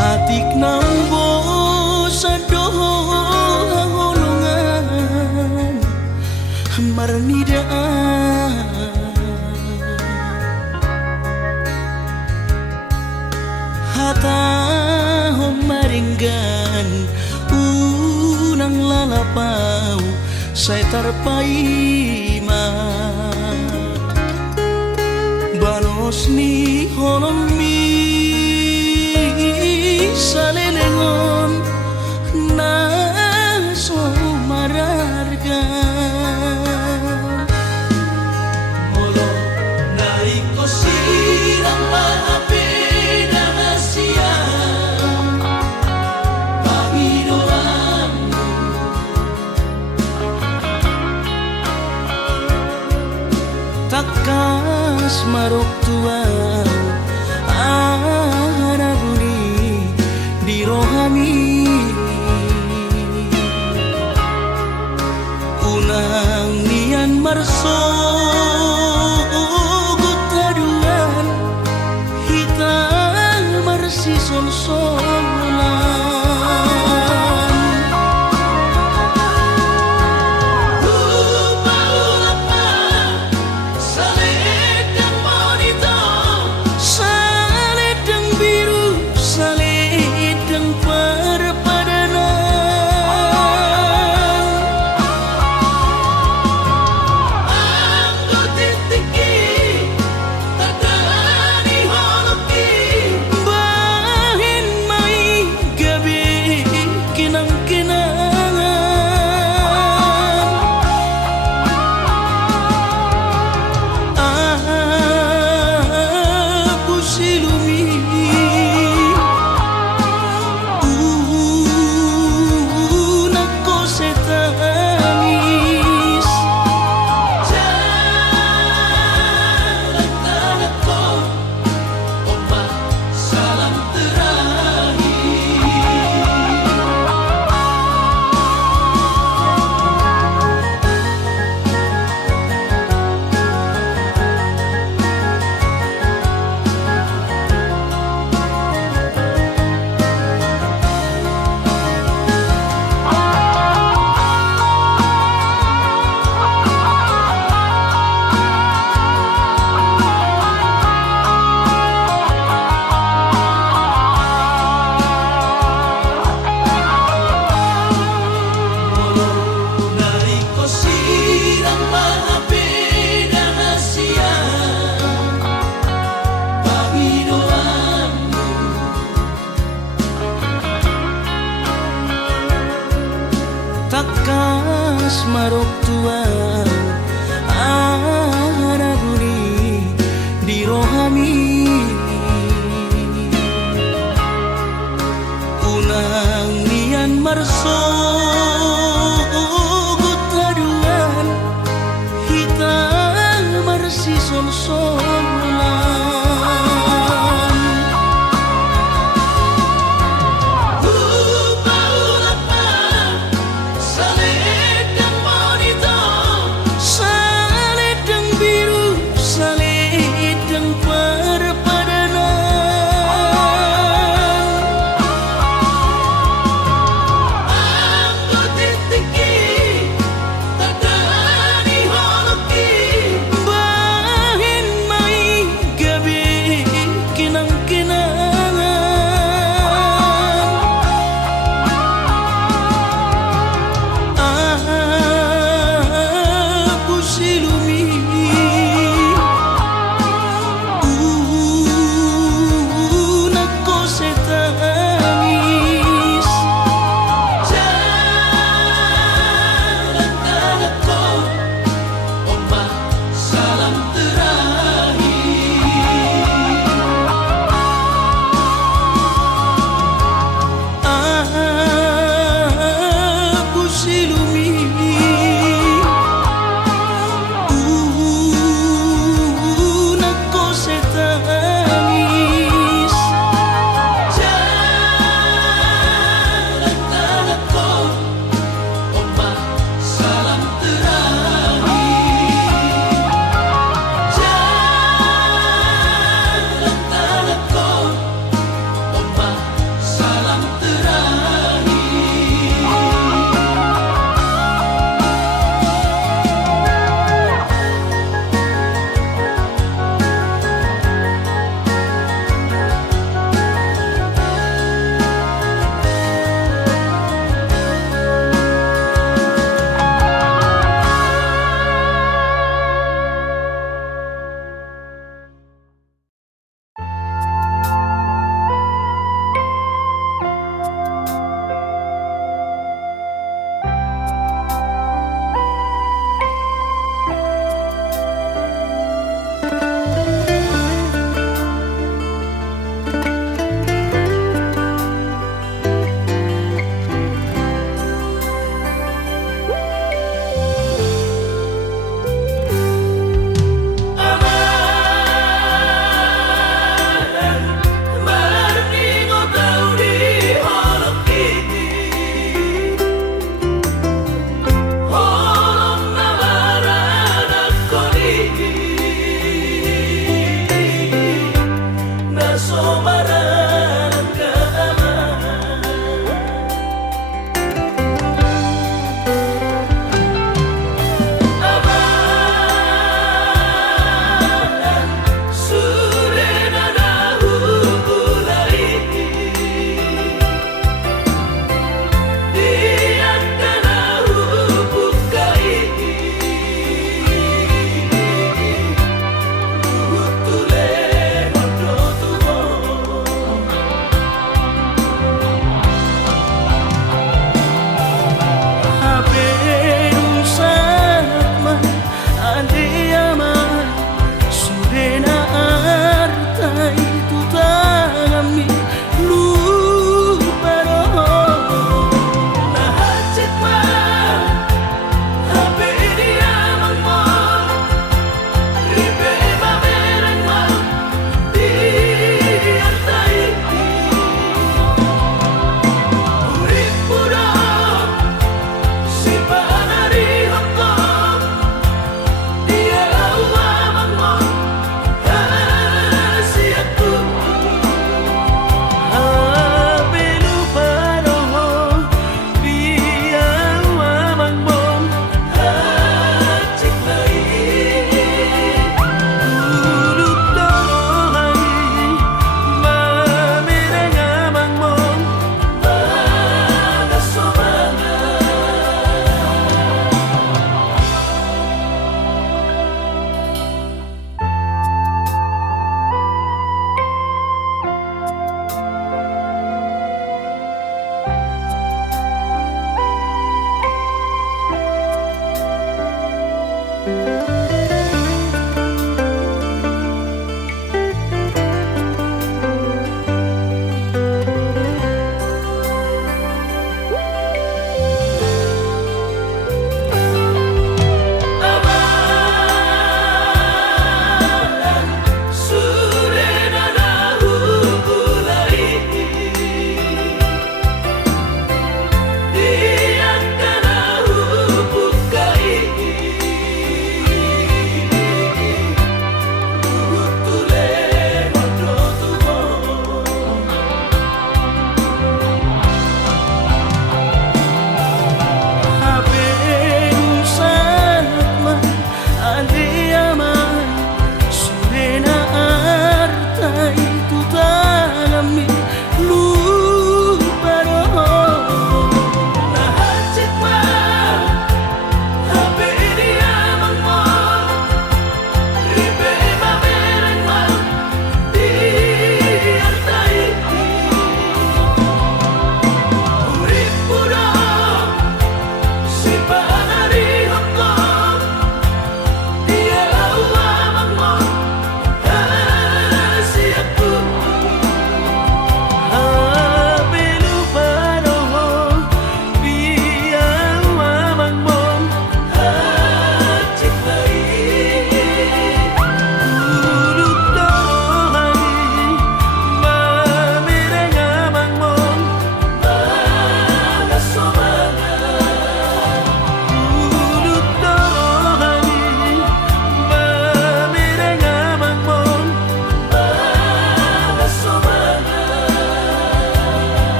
atik nambo sadoho holongan marnidaan hata homaringgan unang lalapau saya terpaima banos ni holomi salelengon na so mararga molo naiko sirang maapi na Asia Panginoanmu takas marok tuan rohani unang nian marso gutaduan hitam marsi sol-solan takas marok tuan araguni di rohani unang nian marso gutaduan hitam marsi sol-solan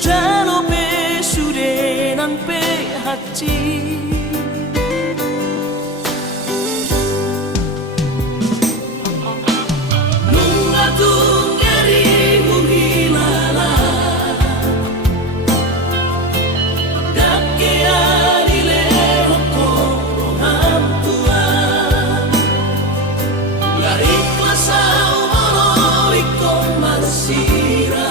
Ujalo pe sude nan pe hati Nunga tungeri muhilala Dake adile hokoro hamtua La ikhlas au ikon marsira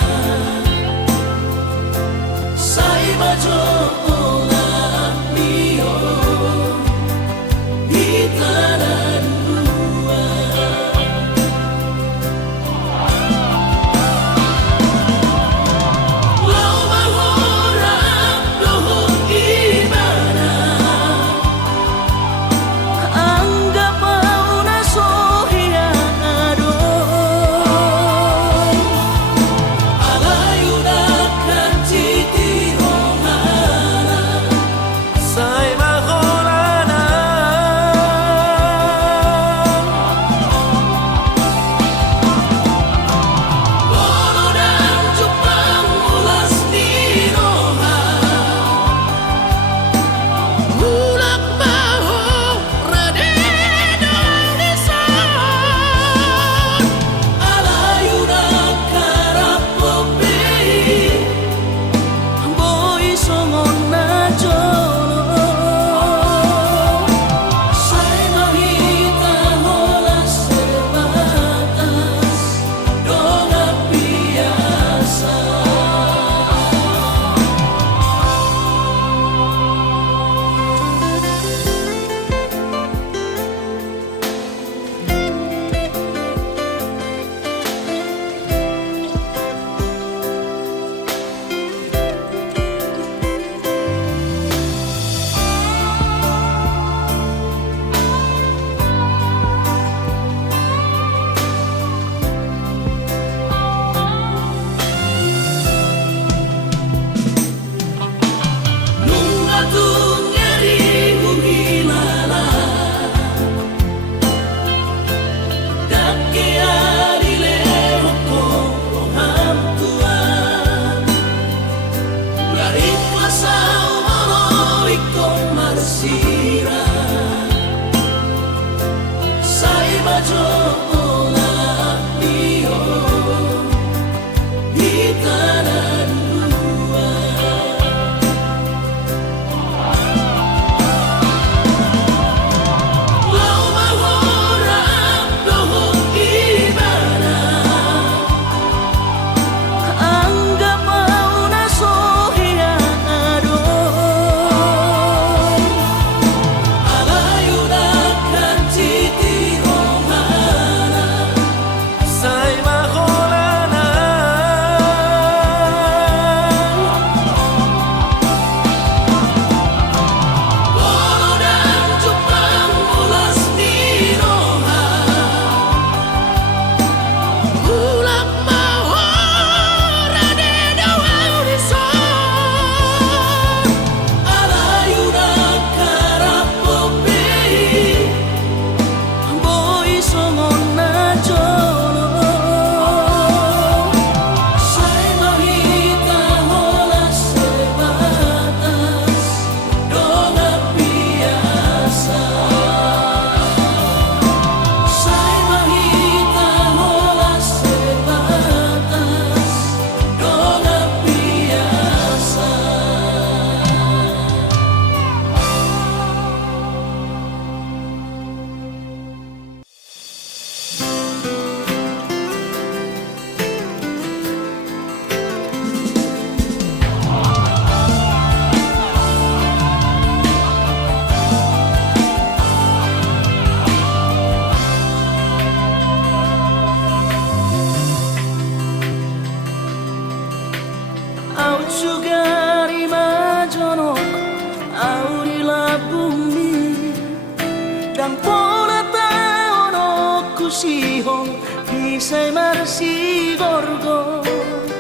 sihong Isa'y marsigorgo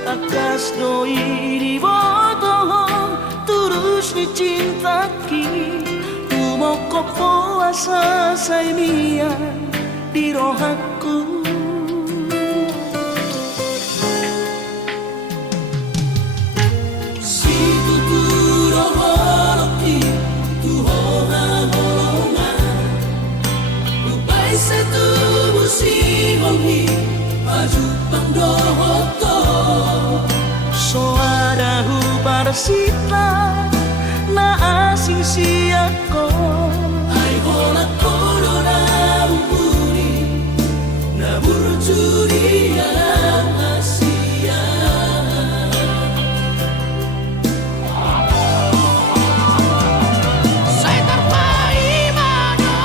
Akas do'y dibotohong Tulus ni cintaki Tumoko po asa sa'y miyan Di rohaku parsita na asing siya ko ay hola corona umuri na burjuri ang Asia Saya terpaimano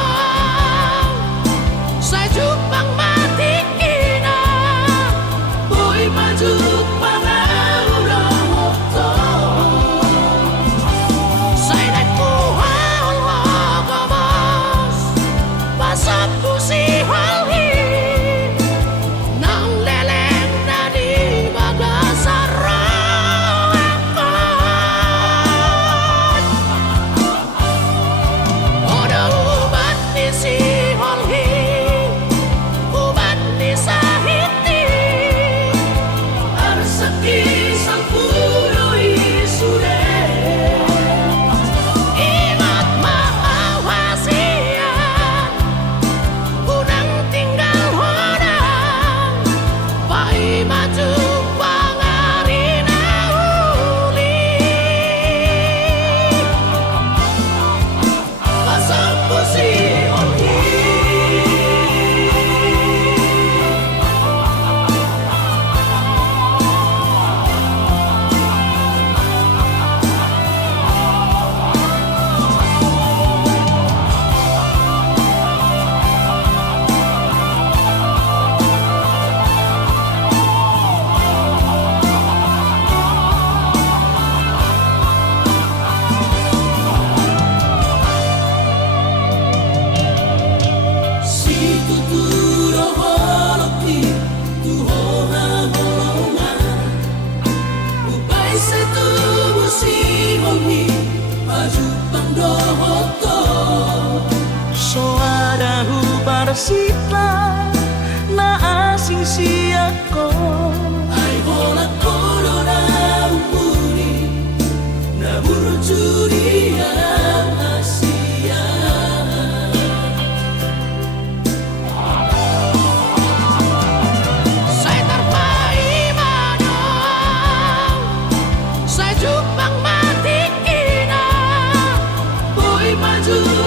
Saya jupang mati kina boy maju parsita na asing siya ko ay hola corona umuri na burjuri ang Asia Saya terpaimano Saya jupang mati kina boy maju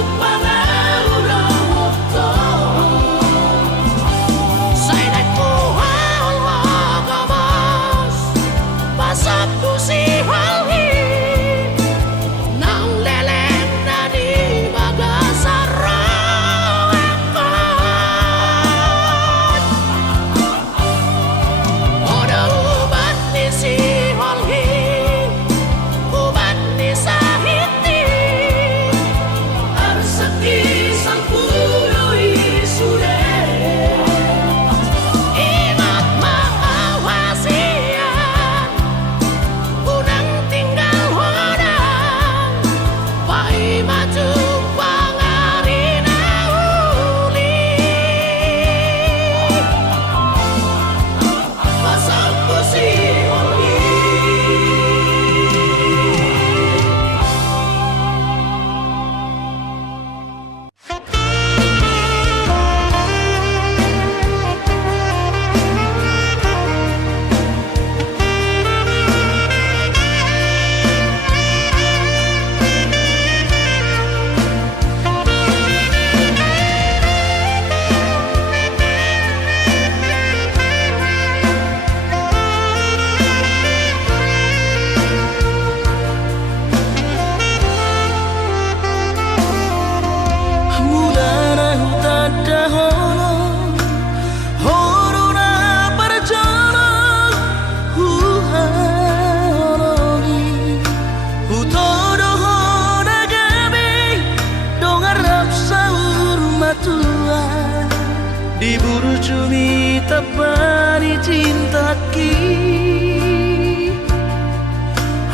di burjumi tapani cintaki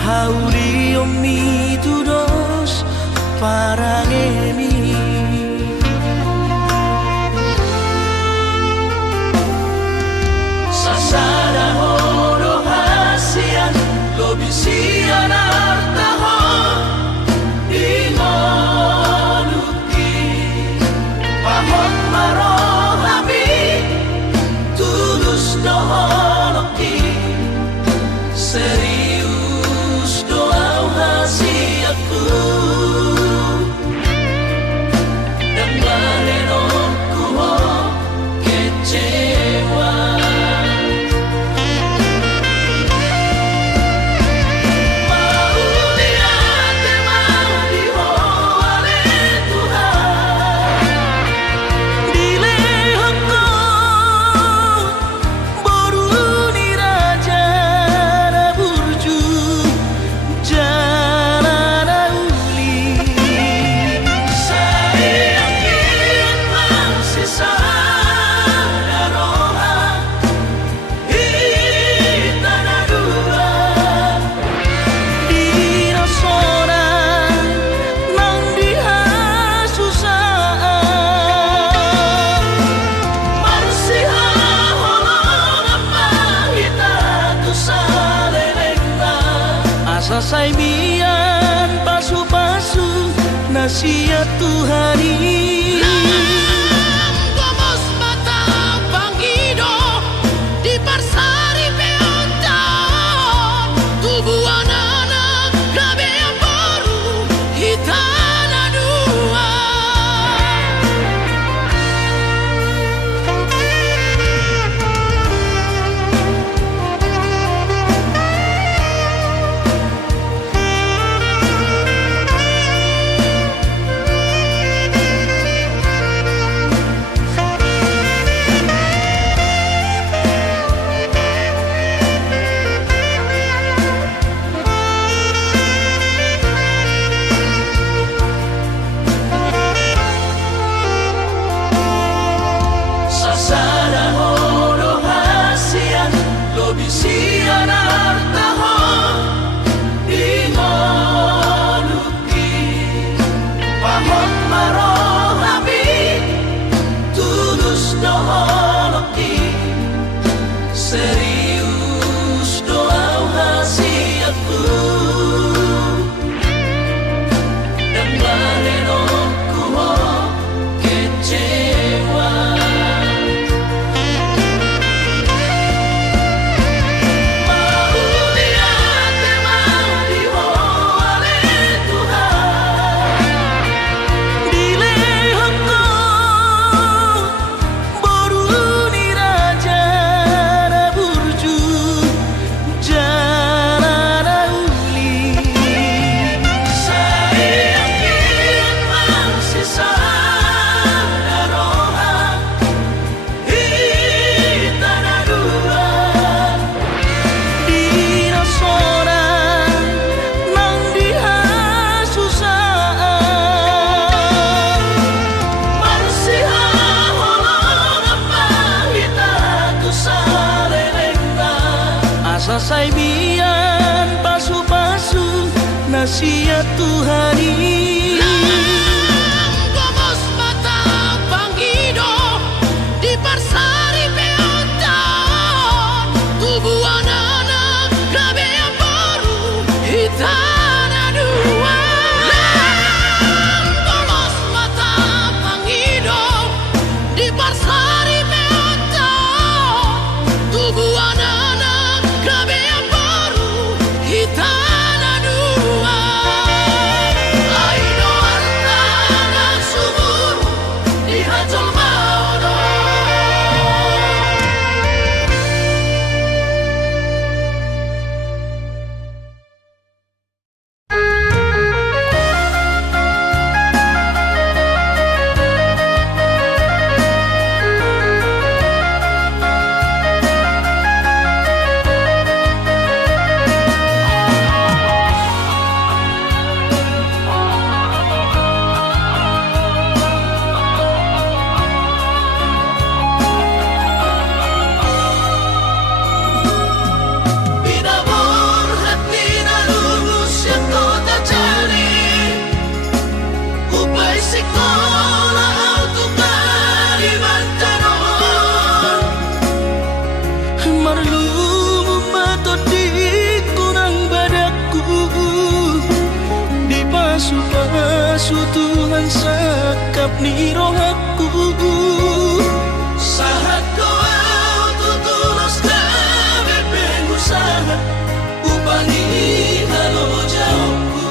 hauri omi tudos parangemi sasada horo hasian lo bisian artahon imonuki pahon marohami tulus dohonoki serius doa siatu dan barenonku kecewa. Mau lihat emang diwale Tuhan di lehoko boru ni raja na burju jalan uli. Sayang kitlang sisa daroha kita na dua di rasona nang diha susah marsiha holong apa kita tu salelengna asa saimian pasu-pasu nasihat Tuhari. Gomos mata pangido di parsari peontan tubuh anak gabe yang baru hitana dua. Sasana horo hasian lobi sian artahon ingoluki pahot marohami tulus doholoki serius doa hasiatku dan barenonku kecewa. Mau lihat emang diwale Tuhan di lehoko boru ni raja na burju jalan uli. Sayang kitlang sisa daroha kita na dua di rasona nang diha susah marsiha holong apa kita tu salelengna asa saimian pasu-pasu nasihat Tuhari. Gomos mata pangido di parsari peontan tubuh anak gabe yang baru hitana dua. Gomos mata pangido di parsari peontan tubuh anak gabe yang baru hitana dua. Aino antana subur di hajol maono. Binabur hati na lulus yang kota cari upay sekolah auto kalimantanon marlumu matodi kurang badaku di pasu-pasu Tuhan sakap ni rohaku sahat doa tutulos kami pengusaha upani halo jauhku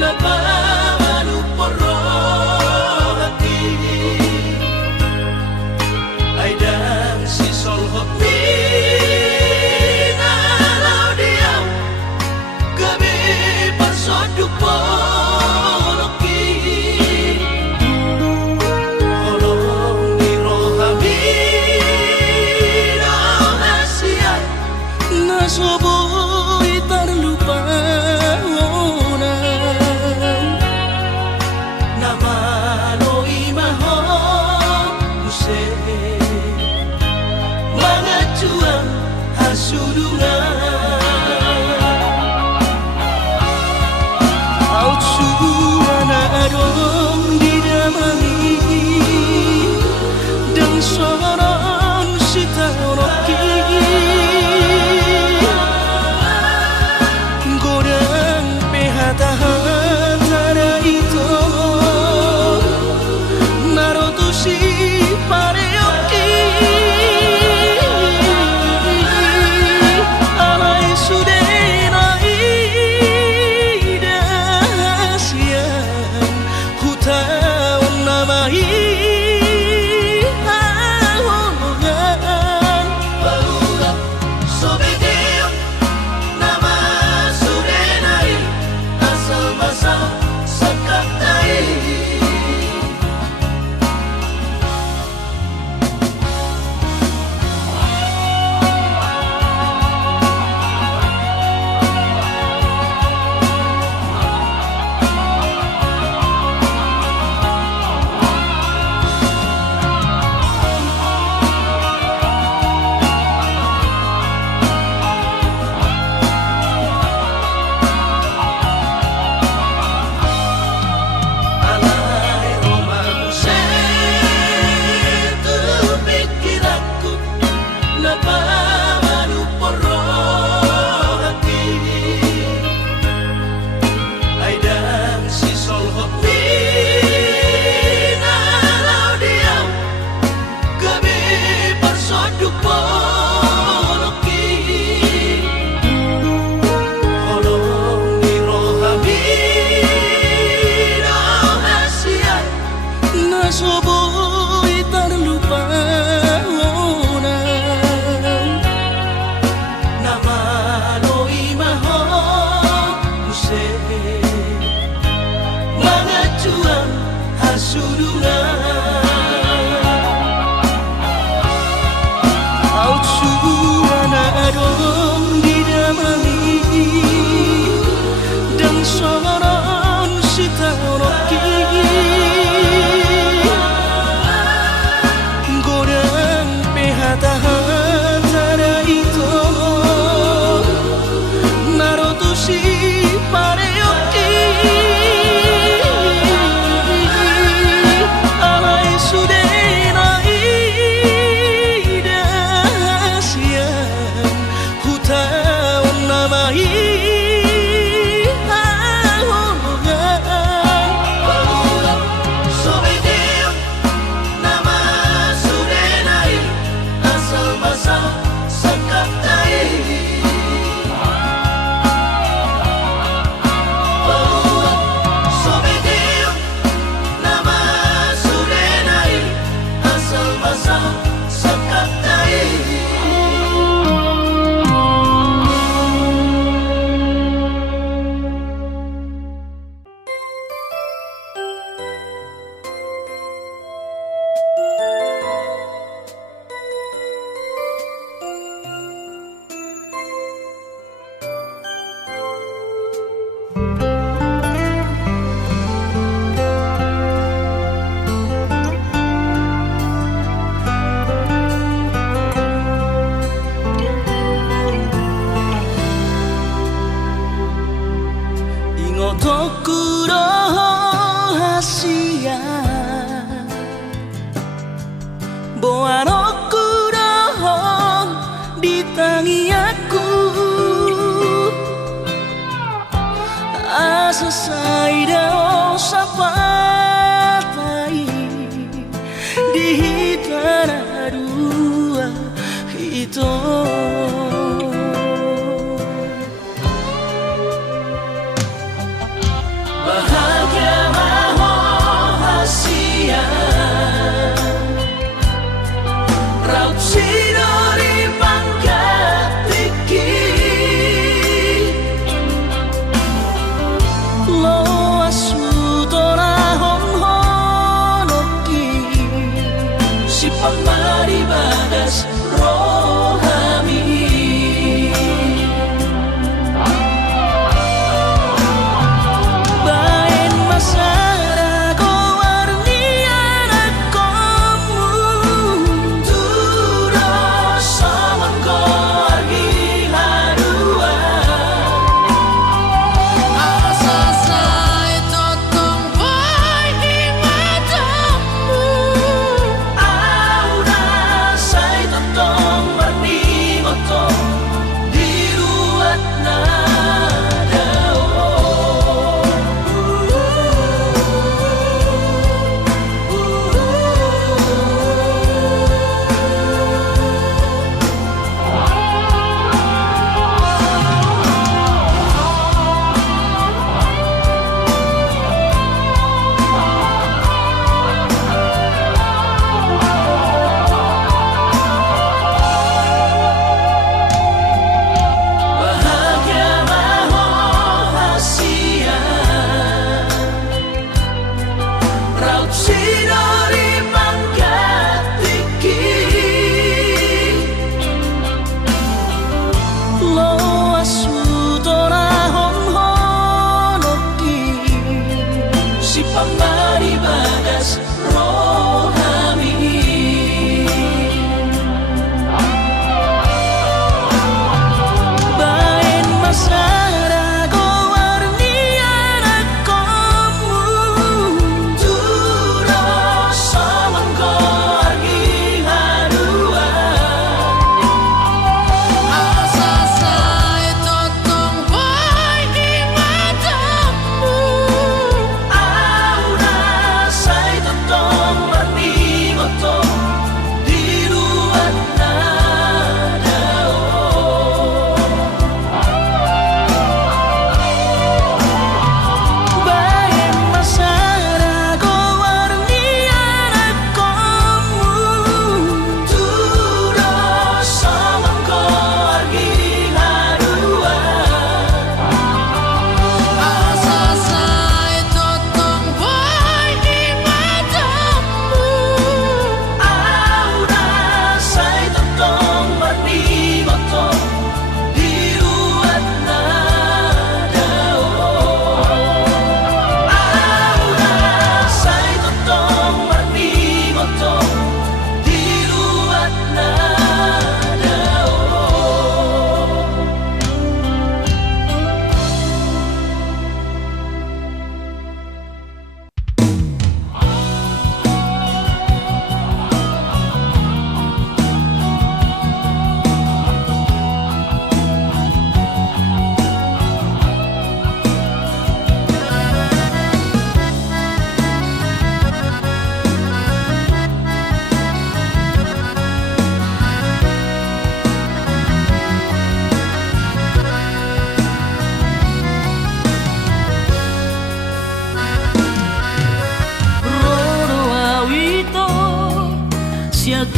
napamanu porro hati ay dan si solhot ni nalau diam gabi pasoduk poloki holong ni rohami rahasia nasoboy terlupa soron sita roki goreng pehata hatara itu narotu si pareoki alai sudena ida siang hutan namai soboy terlupa nama loi maho use mangacuan hasudungan out suana adong di damani dan soron sita roki hatara itu narotu si pareoki alai sudena ida siang hutan namai Saida sapatai di tanah dua itu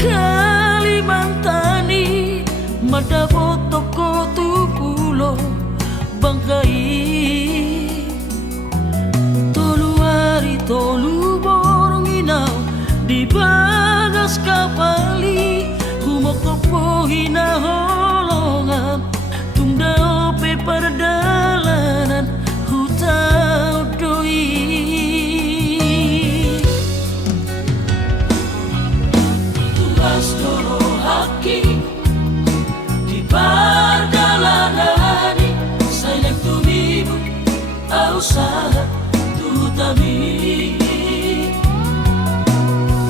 Kalimantani Madaboto Kotupulo Bangkai Tolu hari tolu borong inaw Di bagas kapali Humok topo hinaholongan Tungdao pe perdalanan Hutau doi Tulas doro haki Di perdalanani Saya tumibu Ausaha tutami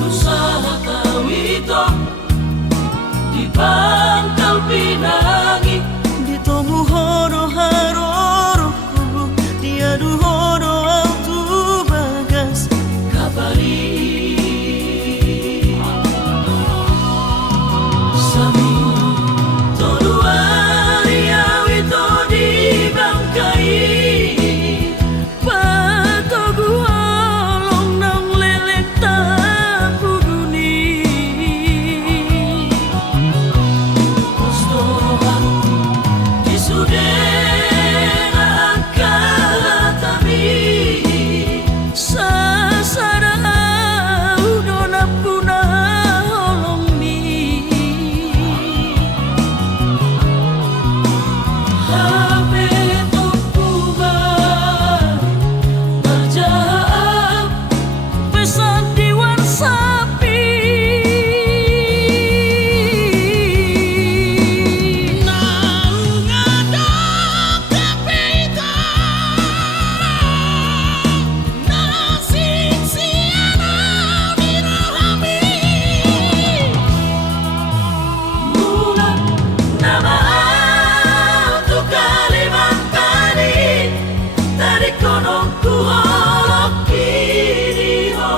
Usaha tawito Di Pangkal Pinangi Di tomu horo haroroku Di adu horo autu bagas Kabari Sami Todo hari awito di Bangkai Patogu olong nang lelek tapuguni Postorohan Isudena kalatami Sasara udona puna olong mi Hape topuban Berjahap pesan diwan sapi Naungadok kapita Nasik sianaw di rohami Mula nama auto Kalimantani Dari konong ku holok kini ho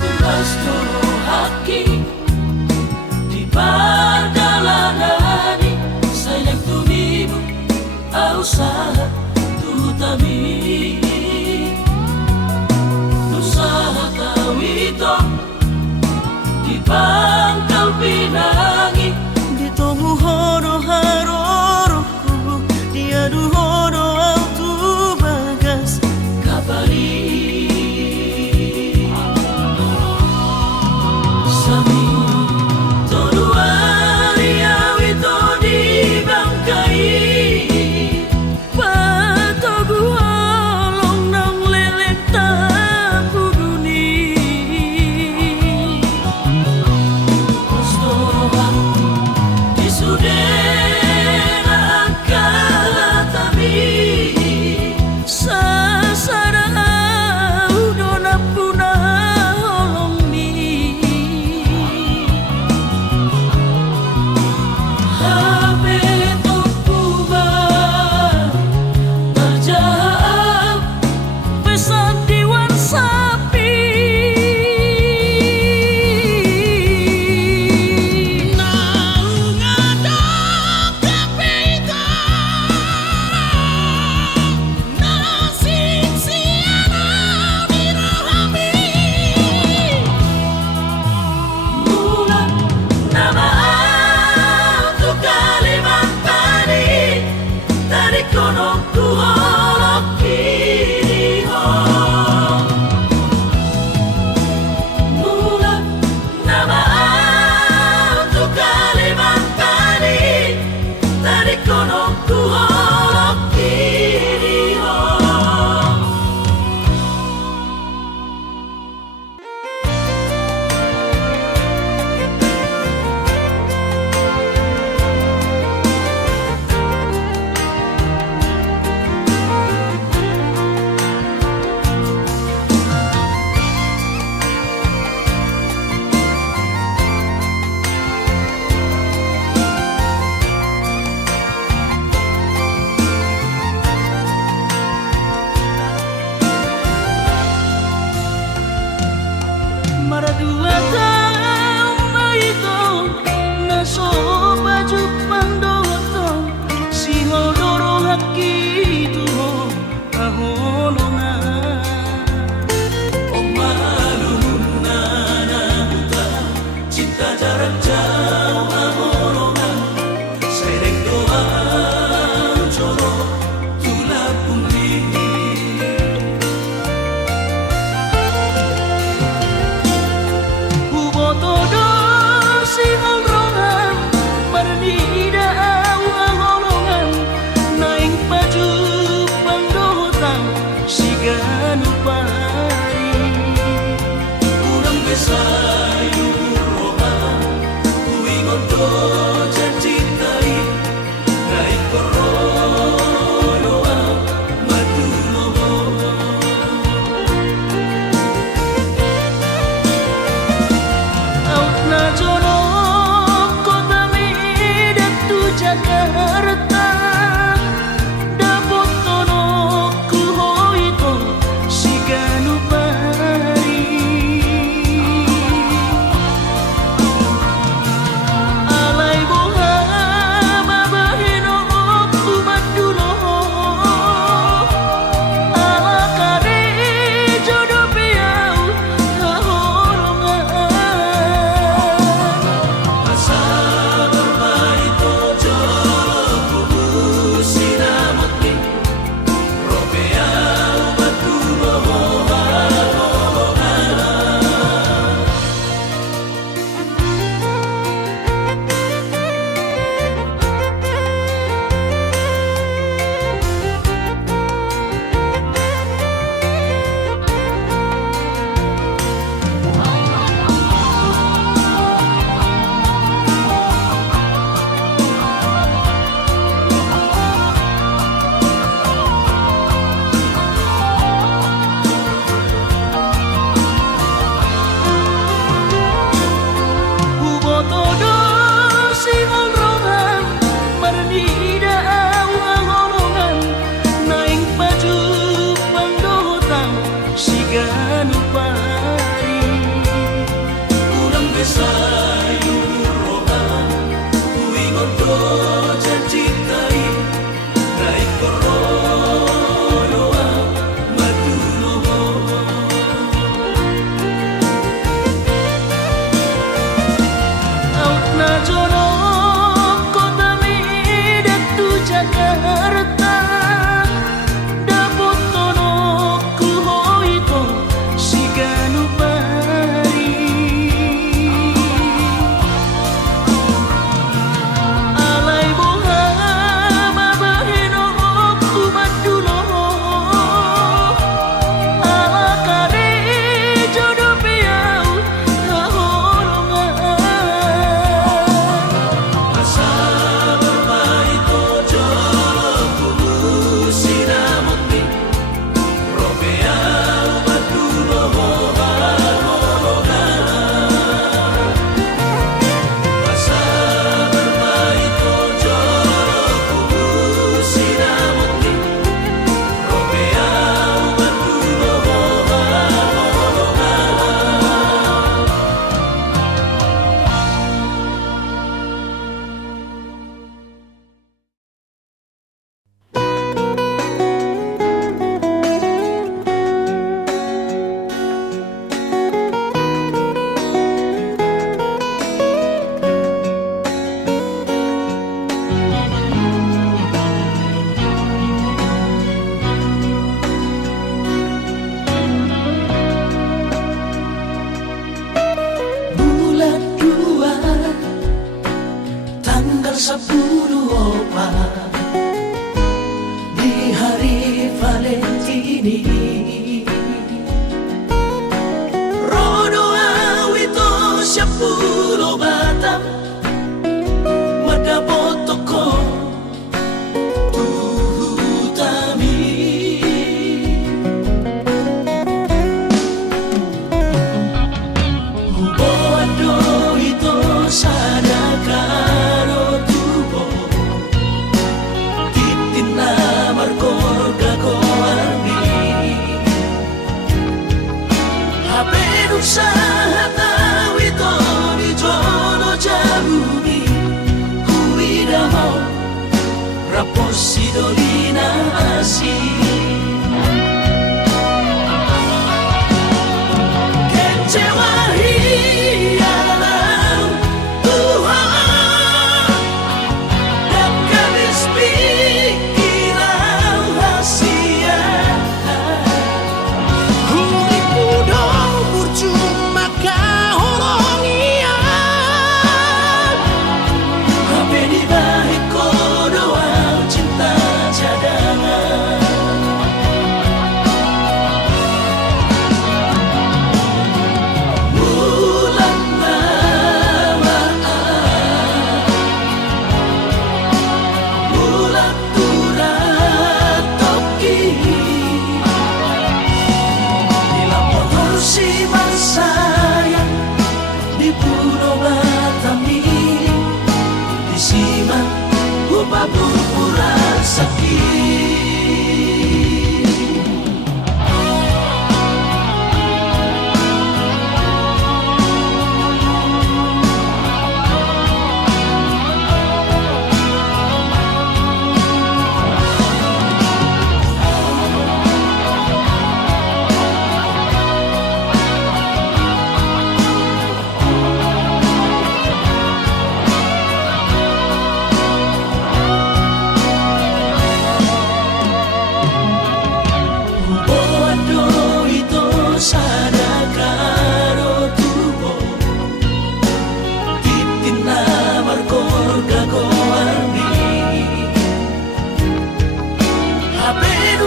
Tulas doro haki Di perdalanani Sayang tumibu Ausaha tutami Usaha tawito Di Pangkal Pinangi Di tomu horo haroroku Di adu horo autu bagas Kabari Sami Todo hari awito di Bangkai Patogu olong nang lelek tapuguni Postorohan Isudena kalatami Sasara udona puna olong mi Hape topuban Berjahap pesan diwan sapi Naungadok kapita Nasik sianaw di rohami Mula nama auto Kalimantani Dari konong ku holok kini ho Mula nama auto Kalimantani Dari konong ku holok kini ho laki tuh kaholongan Oh malum nana buta cinta jarak jauh amolongan sereng doa coro tula pungli Uboto do si haurongan Marnida au hangolongan Naing baju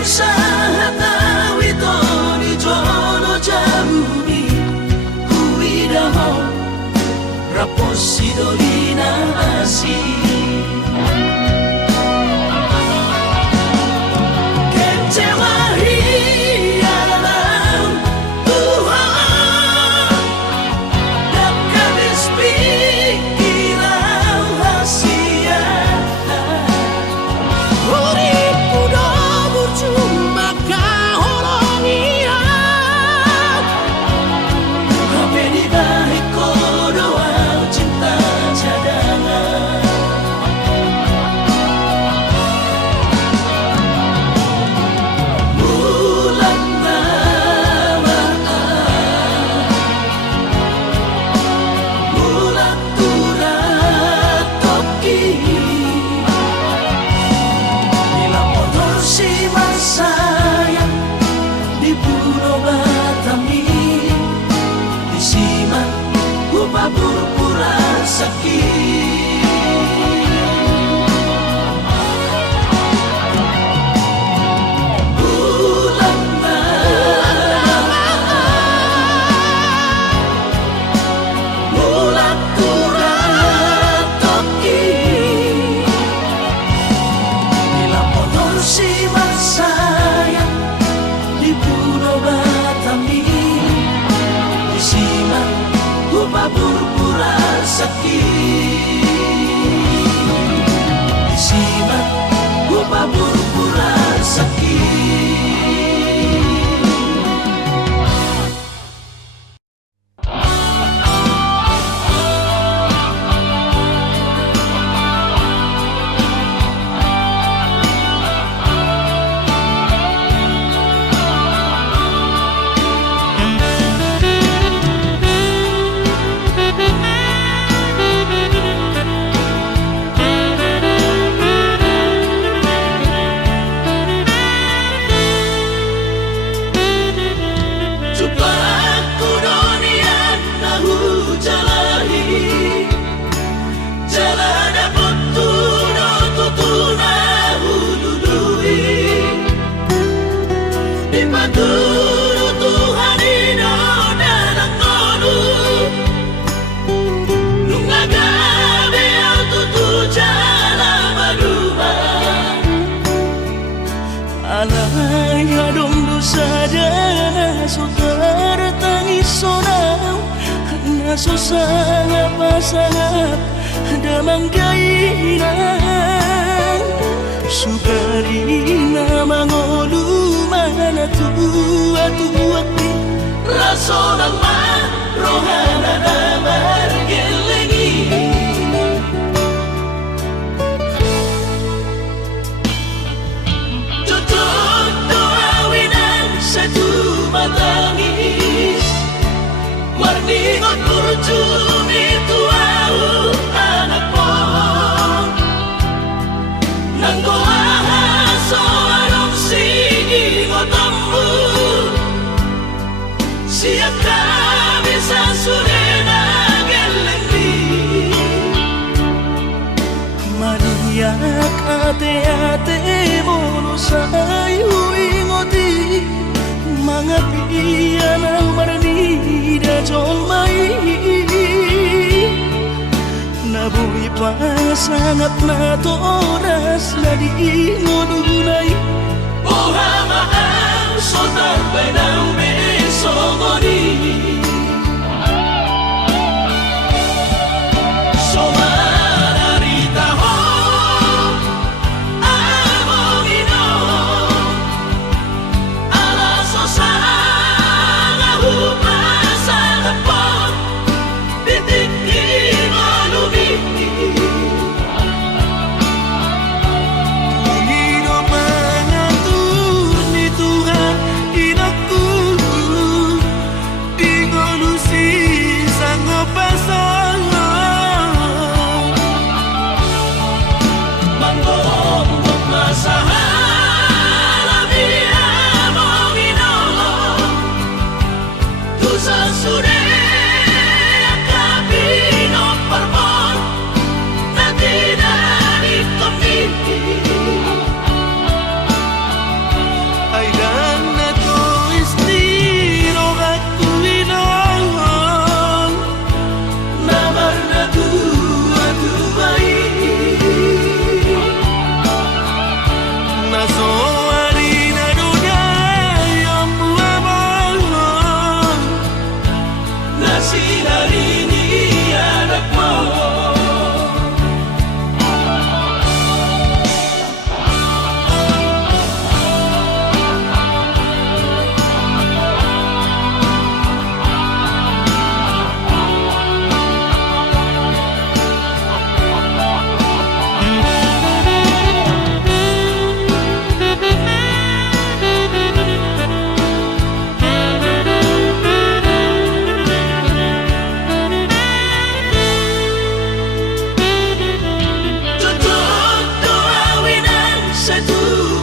usaha tawi to ni jono jamuni huidaho raposi dolina asi kecewa hialam Tuhan dan kabis pikiran hasia uripu do berjumpa kahorong iya hape di balik doa cinta cadangan bulan bulan turat toki bila motor si masayang di Pulau Batami di siman gua pura sakit bulan bulan turat toki bila motor si masayang di Pulau Batami di siman gua pura sakit di siman gua pura sakit Coba aku dunia tahu jalahi jalan dapat tutu nahu dudui di paturu Tuhan ino dalam kodu nungaga beal tutu jalan maduma alaya dong dosa dana saudara tangis sonau nasusanga pasangap damang gainang sugarina mangolu mana tua-tuaki raso nama rohana nama gelengi tutup doa winan satu matangis warningot kurjum itu au anak pohon nanggoaha soarong sigi ngotammu siaka bisa surena gelendi Maria ate-ate mono sayu ingoti mangapian ang marani da jong mai nabuhi pa sangat na toras na di ngodunay ohama ang sotar benang besogoni somararita ho amongino ala sosanga hupasa dapot bitik inolumi Ungino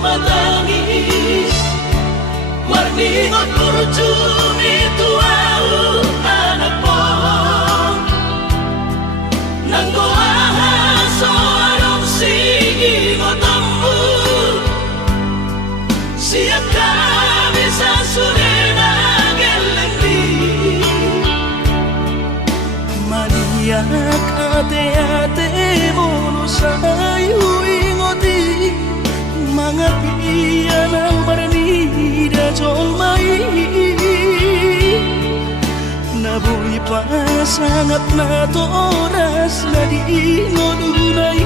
matangis Marningot kurjumi tuau anak mo Nanggoahan so anong sige mo tambu Siya kami sa surena gelengdi Maniyak ate-ate mo no sa'yo ingoti Mga piya ng maranida John May Nabuhi pa sangat na to oras na di ngununay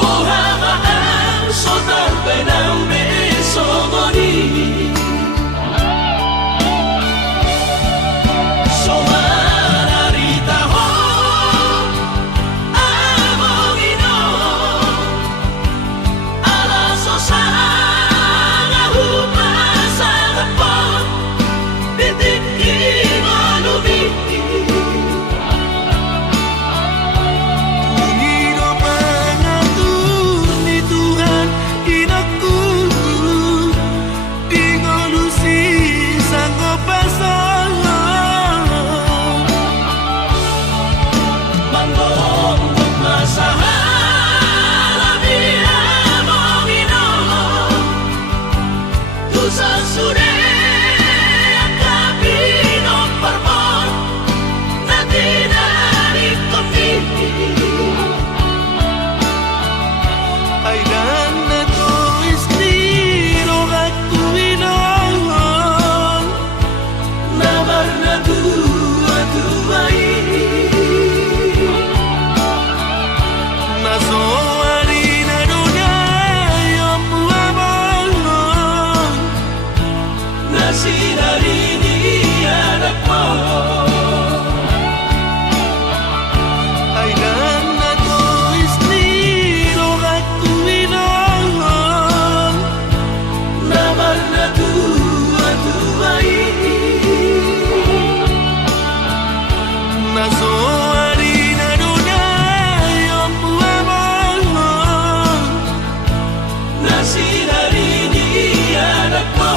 Uhamaan so tambay ng beso mo ni So manarita ho among ino Alaso sa nga hupasa na po Bitikin mo lumiti Pangino pangatur ni Tuhan inaku Ingolusi sang pasangan Manggong masahan Abi among ino Tusa sure Akabino parmon Na dinarik kami Ay na to estiro at tuwinangan Nabar na tuwa-tuway Nasoari na dunay ang buwabangan Na sinarini anak mo Ay na to estiro at tuwinangan Nabar na tuwa-tuway Nasoari na dunay ang buwabangan Na sinarini anak mo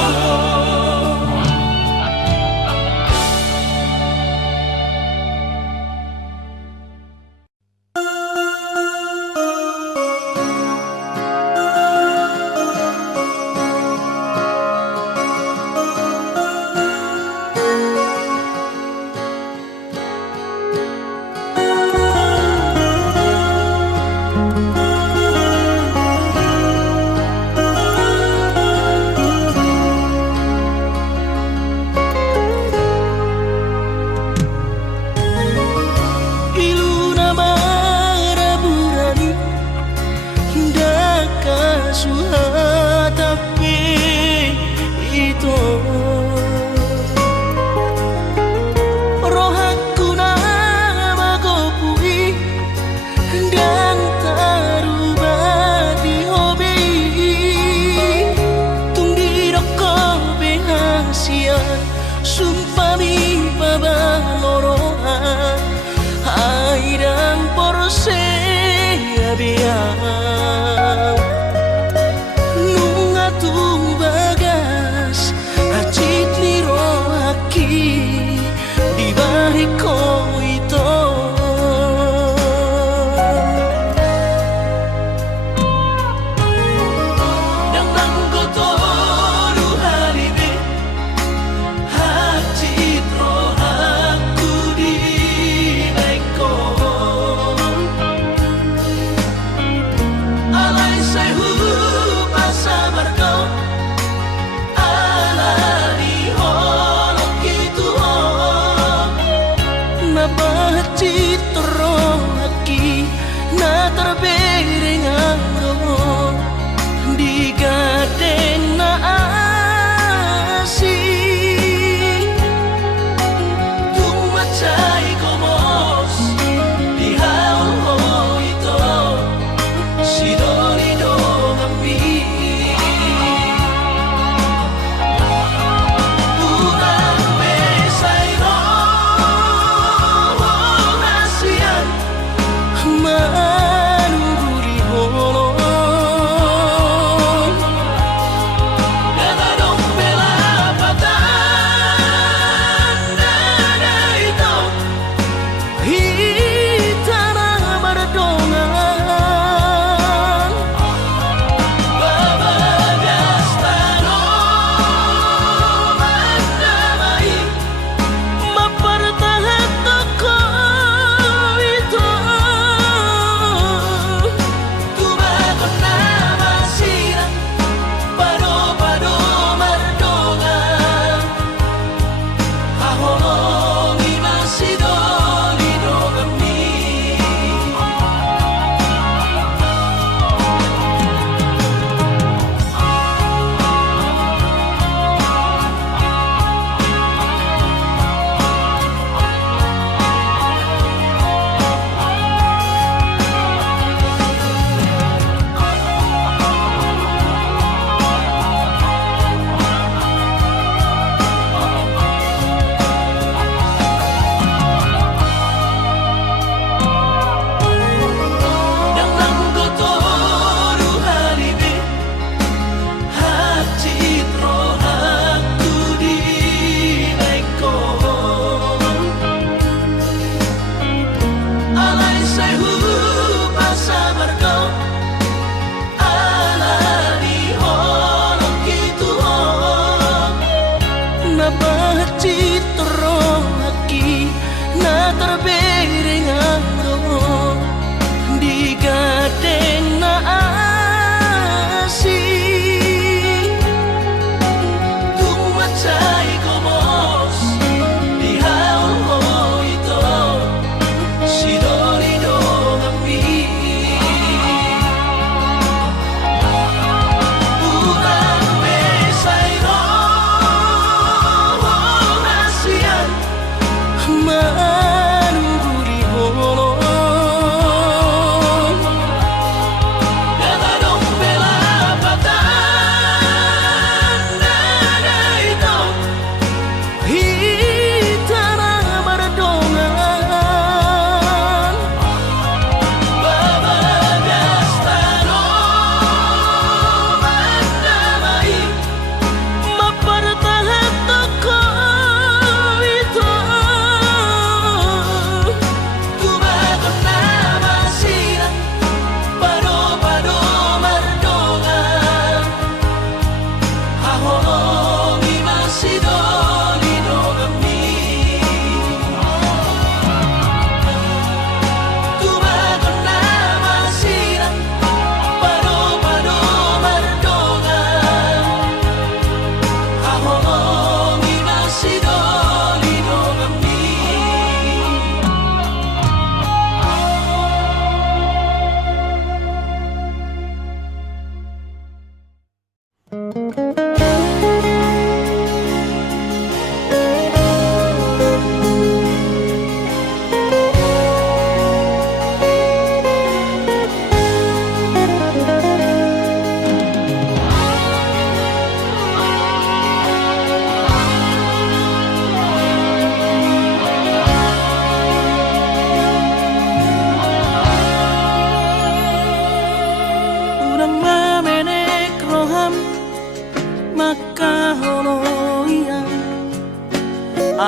makaholoian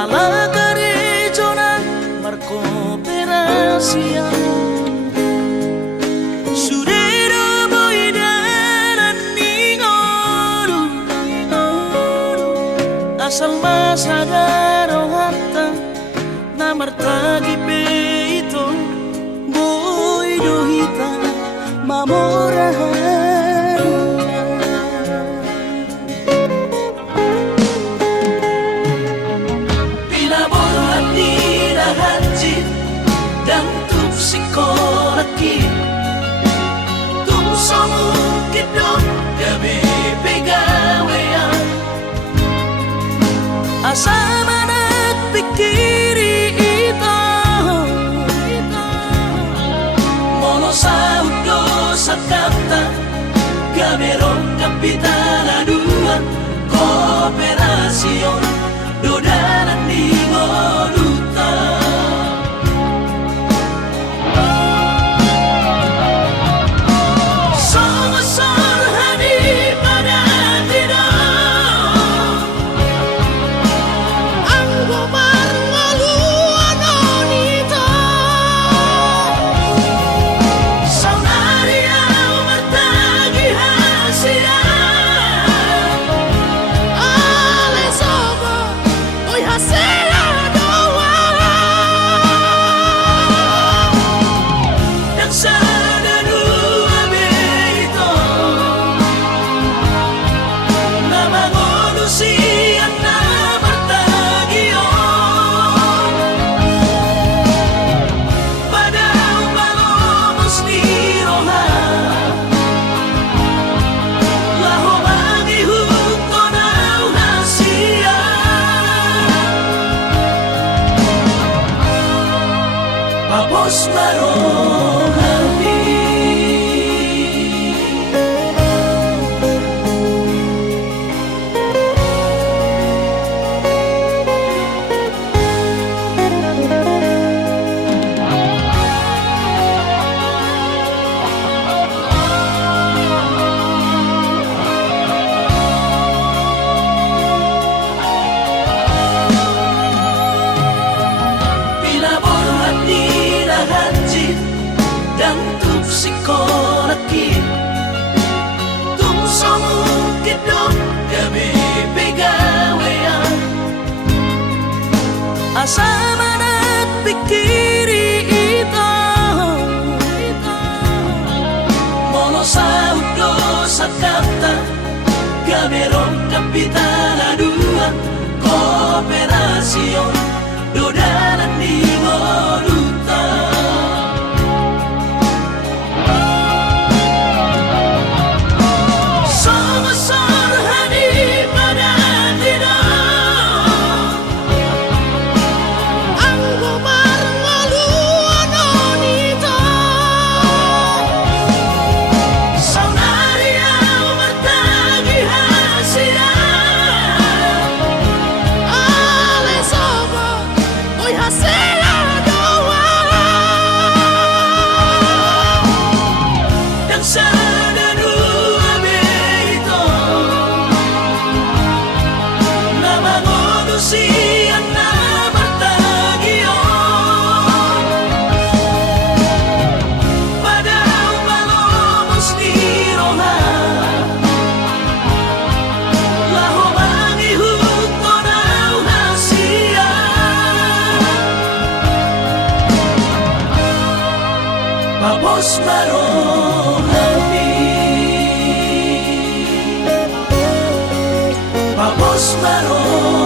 ala garejona markooperasia sudero boidaran ningoru asal masadaro hatta namartagi peito boidohita mamorahan pinaborhan nila hajit dan tupsikolaki tumsomukidon gabi pegawean asama nagpikiri ito monosaudo sa kanta gamerong kapitanaduan kooperasyon dodanan ni Moduta Sama-sarhani pada tidak ang gumarngaluan onito saunaria matagi hasia alesobo oy hasia doa yang sana dua beito nama manusia na bertagion pada malomos ni roha laho mangihuto na hasia Papos marohani pinaborhan nila hajit dan tupsikolaki tumsomukidon gabi pegawean asama nagpikiri ito monosaudo sa kanta gamerong kapitanaduan kooperasyon dodanan ni Moduta Sama-sarhani pada tidak ang gumarngaluan onito saunaria matagi hasia alesobo oy hasia doa yang sana dua beito nama manusia na bertagion pada malomos ni roha laho mangihuto na hasia Papos marohani Papos marohani